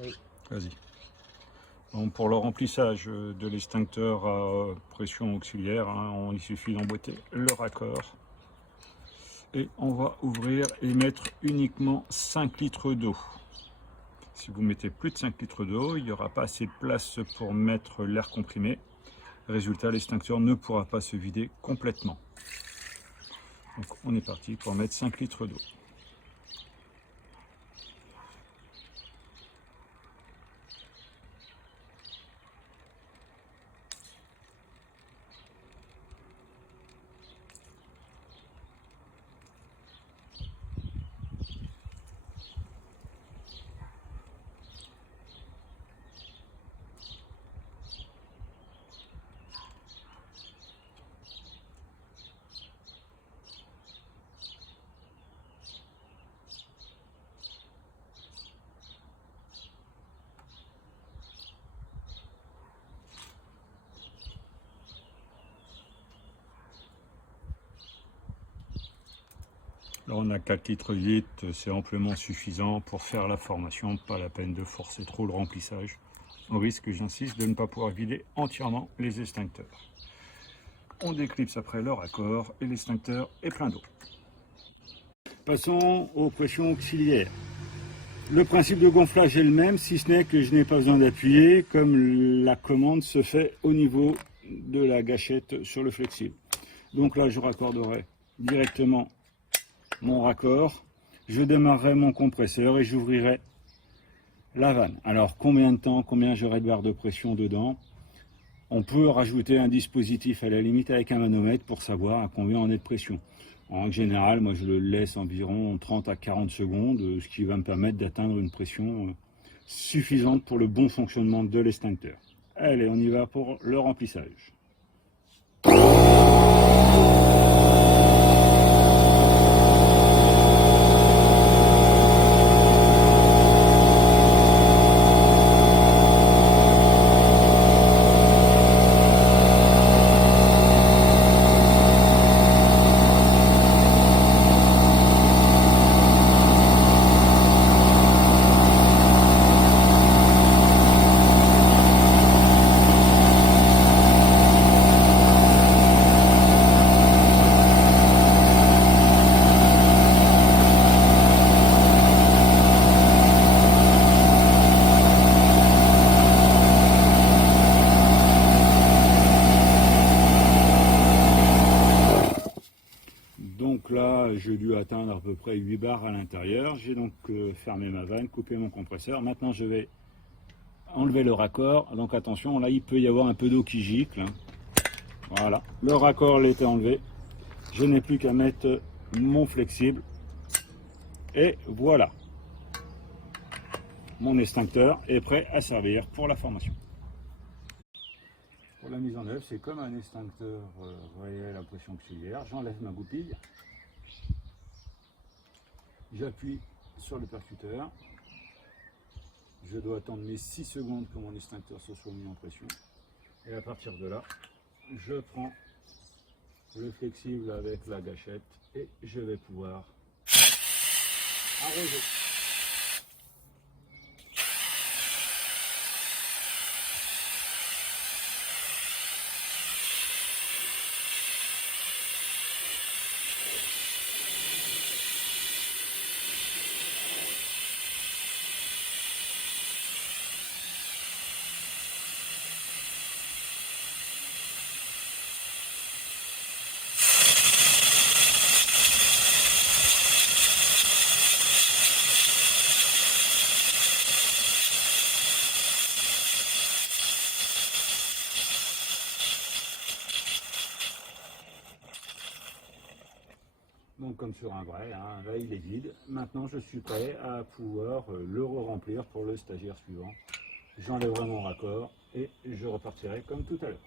Oui. Vas-y. Donc pour le remplissage de l'extincteur à pression auxiliaire, hein, il suffit d'emboîter le raccord. Et on va ouvrir et mettre uniquement 5 litres d'eau. Si vous mettez plus de 5 litres d'eau, il n'y aura pas assez de place pour mettre l'air comprimé. Résultat, l'extincteur ne pourra pas se vider complètement. Donc on est parti pour mettre 5 litres d'eau. Là on a 4 litres 8, c'est amplement suffisant pour faire la formation, pas la peine de forcer trop le remplissage. On risque, j'insiste, de ne pas pouvoir vider entièrement les extincteurs. On déclipse après le raccord et l'extincteur est plein d'eau. Passons aux pressions auxiliaires. Le principe de gonflage est le même, si ce n'est que je n'ai pas besoin d'appuyer, comme la commande se fait au niveau de la gâchette sur le flexible. Donc là, je raccorderai directement mon raccord, je démarrerai mon compresseur et j'ouvrirai la vanne. Alors combien de temps, combien j'aurai de barres de pression dedans? On peut rajouter un dispositif à la limite avec un manomètre pour savoir à combien on est de pression. En général, moi je le laisse environ 30 à 40 secondes, ce qui va me permettre d'atteindre une pression suffisante pour le bon fonctionnement de l'extincteur. Allez, on y va pour le remplissage. Donc là, j'ai dû atteindre à peu près 8 barres à l'intérieur. J'ai donc fermé ma vanne, coupé mon compresseur. Maintenant, je vais enlever le raccord. Donc attention, là, il peut y avoir un peu d'eau qui gicle. Voilà, le raccord était enlevé. Je n'ai plus qu'à mettre mon flexible. Et voilà, mon extincteur est prêt à servir pour la formation. Pour la mise en œuvre, c'est comme un extincteur, vous voyez la pression auxiliaire. J'enlève ma goupille. J'appuie sur le percuteur. Je dois attendre mes 6 secondes que mon extincteur se soit mis en pression. Et à partir de là, je prends le flexible avec la gâchette et je vais pouvoir arroser. Donc comme sur un vrai, hein, là il est vide. Maintenant je suis prêt à pouvoir le re-remplir pour le stagiaire suivant. J'enlèverai mon raccord et je repartirai comme tout à l'heure.